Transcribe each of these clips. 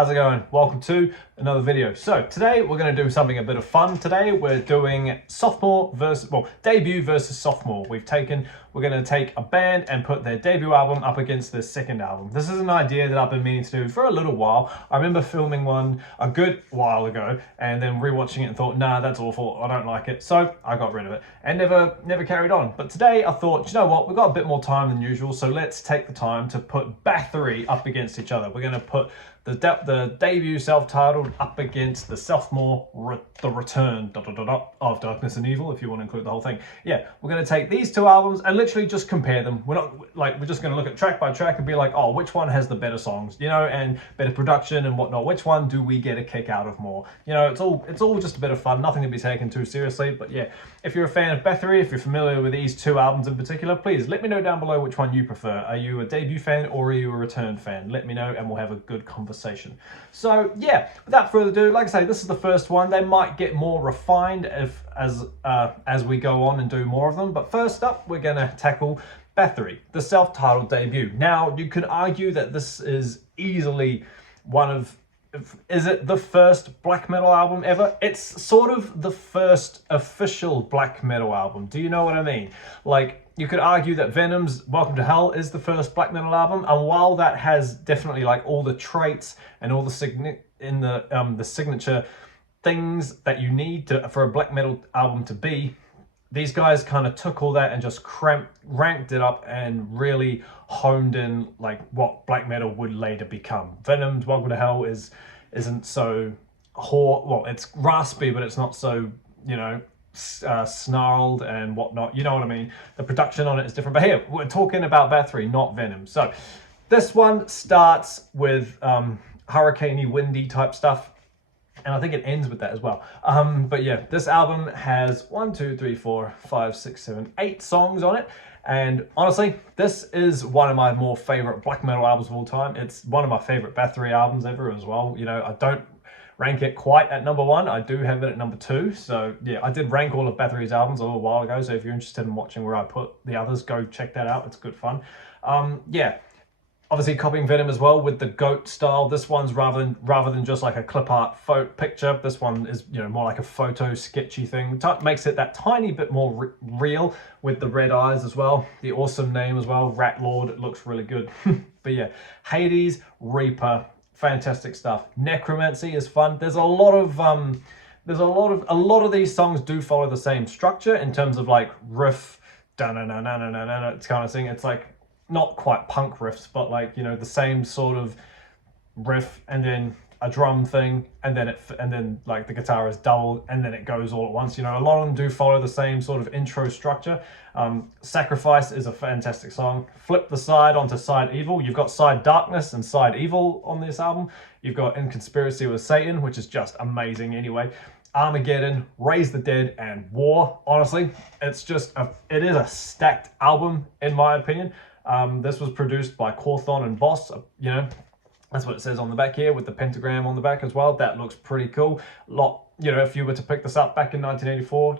How's it going? Welcome to another video. So today we're going to do something a bit of fun. Today we're doing sophomore versus, debut versus sophomore. We're going to take a band and put their debut album up against their second album. This is an idea that I've been meaning to do for a little while. I remember filming one a good while ago and then rewatching it and thought, nah, that's awful. I don't like it. So I got rid of it and never carried on. But today I thought, you know what? We've got a bit more time than usual. So let's take the time to put Bathory up against each other. We're going to put the debut self-titled up against the sophomore, the return of Darkness and Evil, if you want to include the whole thing. Yeah, we're going to take these two albums and literally just compare them. We're just going to look at track by track and be like, oh, which one has the better songs, you know, and better production and whatnot. Which one do we get a kick out of more? You know, it's all just a bit of fun, nothing to be taken too seriously. But yeah, if you're a fan of Bathory, if you're familiar with these two albums in particular, please let me know down below which one you prefer. Are you a debut fan or are you a return fan? Let me know and we'll have a good conversation. So yeah, without further ado, like I say, this is the first one. They might get more refined as we go on and do more of them. But first up, we're going to tackle Bathory, the self-titled debut. Now, you could argue that this is easily is it the first black metal album ever? It's sort of the first official black metal album. Do you know what I mean? Like, you could argue that Venom's Welcome to Hell is the first black metal album, and while that has definitely like all the traits and all the signature things that you need for a black metal album to be, these guys kind of took all that and just ranked it up and really honed in like what black metal would later become. Venom's Welcome to Hell isn't so it's raspy, but it's not so, you know, snarled and whatnot. You know what I mean? The production on it is different. But here we're talking about Bathory, not Venom. So this one starts with hurricaney, windy type stuff. And I think it ends with that as well. But yeah, this album has 1, 2, 3, 4, 5, 6, 7, 8 songs on it. And honestly, this is one of my more favorite black metal albums of all time. It's one of my favorite Bathory albums ever as well. You know, I don't rank it quite at number 1. I do have it at number 2. So yeah, I did rank all of Bathory's albums a little while ago. So if you're interested in watching where I put the others, go check that out. It's good fun. Yeah. Obviously copying Venom as well with the goat style. This one's rather than just like a clip art picture. This one is, you know, more like a photo sketchy thing. Makes it that tiny bit more real with the red eyes as well. The awesome name as well, Rat Lord. It looks really good. But yeah, Hades, Reaper, fantastic stuff. Necromancy is fun. There's a lot of these songs do follow the same structure in terms of like riff, it's kind of thing. It's like not quite punk riffs, but like, you know, the same sort of riff and then a drum thing and then like the guitar is doubled and then it goes all at once. You know, a lot of them do follow the same sort of intro structure. Sacrifice is a fantastic song. Flip the side onto Side Evil. You've got Side Darkness and Side Evil on this album. You've got In Conspiracy with Satan, which is just amazing anyway. Armageddon, Raise the Dead, and War. Honestly, it is a stacked album in my opinion. This was produced by Cawthon and Boss, you know, that's what it says on the back here with the pentagram on the back as well. That looks pretty cool. You know, if you were to pick this up back in 1984,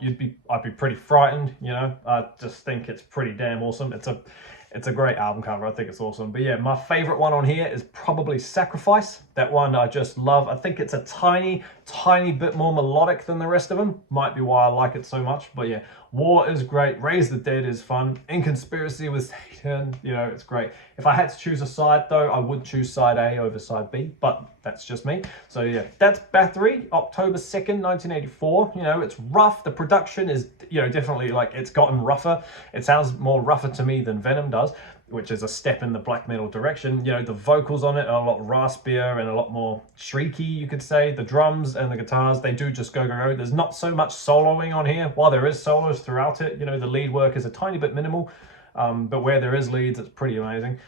I'd be pretty frightened, you know. I just think it's pretty damn awesome. It's a great album cover. I think it's awesome. But yeah, my favorite one on here is probably Sacrifice. That one I just love. I think it's a tiny bit more melodic than the rest of them. Might be why I like it so much. But yeah, War is great. Raise the Dead is fun. In Conspiracy with Satan, you know, it's great. If I had to choose a side though, I would choose side A over side B, but that's just me. So yeah, that's Bathory, October 2nd, 1984. You know, it's rough. The production is, you know, definitely like it's gotten rougher. It sounds more rougher to me than Venom does, which is a step in the black metal direction. You know, the vocals on it are a lot raspier and a lot more shrieky, you could say. The drums and the guitars, they do just go. There's not so much soloing on here. While there is solos throughout it, you know, the lead work is a tiny bit minimal, but where there is leads, it's pretty amazing.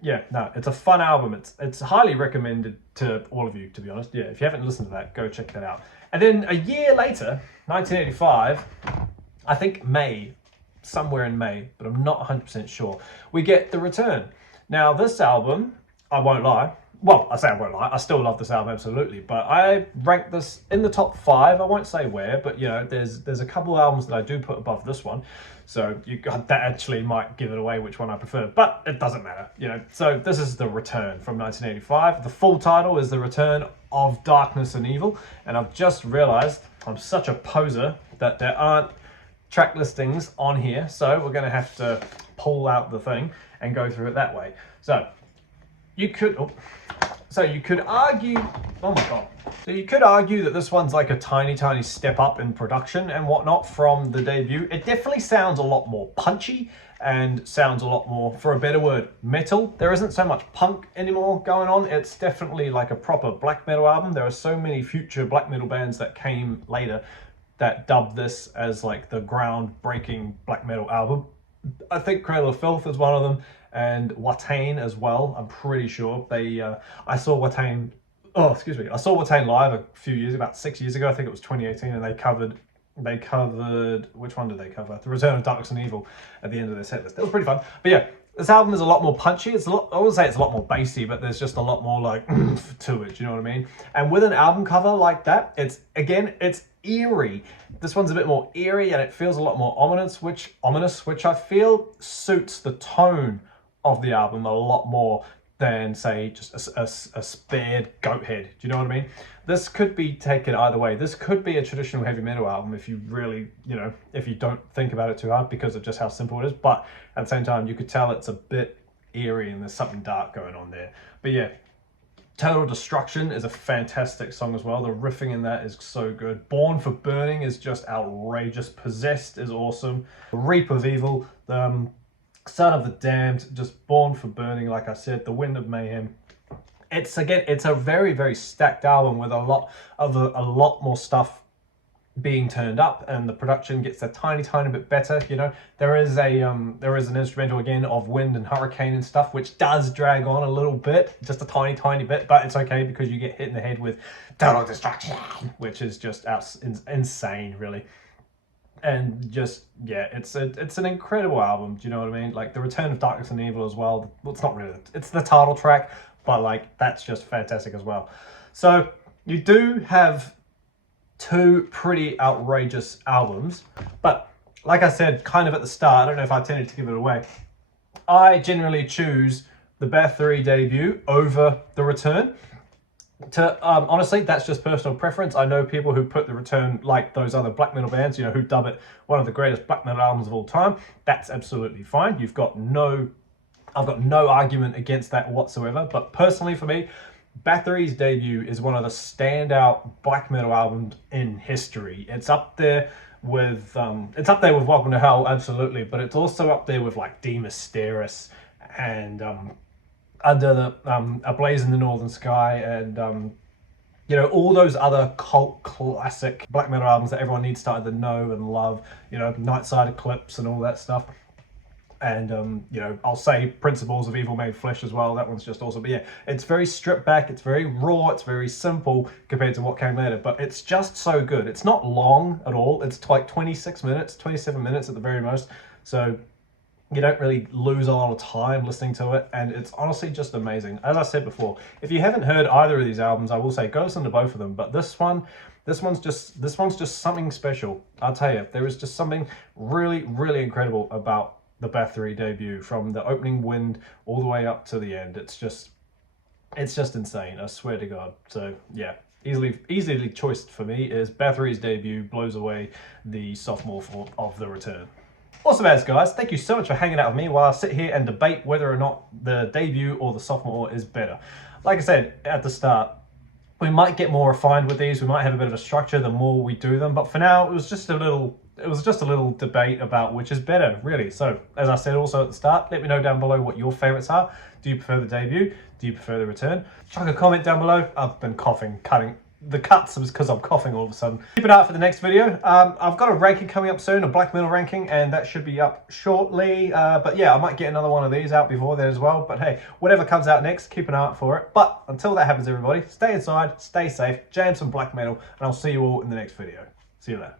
Yeah, no, it's a fun album. It's highly recommended to all of you, to be honest. Yeah, if you haven't listened to that, go check that out. And then a year later, 1985, I think somewhere in May, but I'm not 100% sure, we get The Return. Now, this album, I won't lie, well, I say I won't lie, I still love this album absolutely, but I rank this in the top 5. I won't say where, but you know, there's a couple albums that I do put above this one, so that actually might give it away which one I prefer, but it doesn't matter, you know. So this is The Return from 1985. The full title is The Return of Darkness and Evil, and I've just realized I'm such a poser that there aren't track listings on here, so we're going to have to pull out the thing and go through it that way. So you could argue, oh my god. So you could argue that this one's like a tiny step up in production and whatnot from the debut. It definitely sounds a lot more punchy and sounds a lot more, for a better word, metal. There isn't so much punk anymore going on. It's definitely like a proper black metal album. There are so many future black metal bands that came later that dubbed this as like the groundbreaking black metal album. I think Cradle of Filth is one of them, and Watain as well. I'm pretty sure I saw Watain. Oh, excuse me. I saw Watain live a few years, about 6 years ago. I think it was 2018, and they covered. Which one did they cover? The Return of Darkness and Evil at the end of their set list. That was pretty fun. But yeah, this album is a lot more punchy. It's a lot. I would say it's a lot more bassy, but there's just a lot more like to it. You know what I mean? And with an album cover like that, it's eerie. This one's a bit more eerie, and it feels a lot more ominous, which I feel suits the tone of the album a lot more than, say, just a spared goat head. Do you know what I mean? This could be taken either way. This could be a traditional heavy metal album if you really, you know, if you don't think about it too hard because of just how simple it is. But at the same time, you could tell it's a bit eerie and there's something dark going on there. But yeah, Total Destruction is a fantastic song as well. The riffing in that is so good. Born for Burning is just outrageous. Possessed is awesome. Reap of Evil, Son of the Damned, just Born for Burning, like I said. The Wind of Mayhem. It's a very stacked album with a lot more stuff being turned up, and the production gets a tiny bit better. You know, there is an instrumental again of wind and hurricane and stuff, which does drag on a little bit, just a tiny bit, but it's okay because you get hit in the head with Total Destruction, which is just insane, really. And just, yeah, it's an incredible album. Do you know what I mean? Like The Return of Darkness and Evil as well. Well, it's not really, it's the title track, but like that's just fantastic as well. So you do have two pretty outrageous albums, but like I said kind of at the start, I don't know if I tended to give it away, I generally choose the Bathory debut over The Return. Honestly, that's just personal preference. I know people who put The Return like those other black metal bands, you know, who dub it one of the greatest black metal albums of all time. That's absolutely fine. I've got no argument against that whatsoever. But personally for me, Bathory's debut is one of the standout black metal albums in history. It's up there with Welcome to Hell, absolutely, but it's also up there with like De Mysteris and Under the A Blaze in the Northern Sky, and you know, all those other cult classic black metal albums that everyone needs to either know and love. You know, Nightside Eclipse and all that stuff. And you know, I'll say Principles of Evil Made Flesh as well. That one's just awesome. But yeah, it's very stripped back, it's very raw, it's very simple compared to what came later, but it's just so good. It's not long at all. It's like 26 minutes, 27 minutes at the very most. So you don't really lose a lot of time listening to it, and it's honestly just amazing. As I said before, if you haven't heard either of these albums, I will say go listen to both of them. But this one's just something special. I'll tell you, there is just something really incredible about the Bathory debut, from the opening wind all the way up to the end. It's just insane, I swear to God. So yeah, easily choiced for me is Bathory's debut blows away the sophomore of The Return. Awesome as guys, thank you so much for hanging out with me while I sit here and debate whether or not the debut or the sophomore is better. Like I said at the start, we might get more refined with these, we might have a bit of a structure the more we do them, but for now it was just a little debate about which is better, really. So as I said also at the start, let me know down below what your favorites are. Do you prefer the debut? Do you prefer The Return? Chuck a comment down below. I've been coughing, the cuts was because I'm coughing all of a sudden. Keep an eye out for the next video. I've got a ranking coming up soon, a black metal ranking, and that should be up shortly. But yeah, I might get another one of these out before then as well. But hey, whatever comes out next, keep an eye out for it. But until that happens, everybody, stay inside, stay safe, jam some black metal, and I'll see you all in the next video. See you later.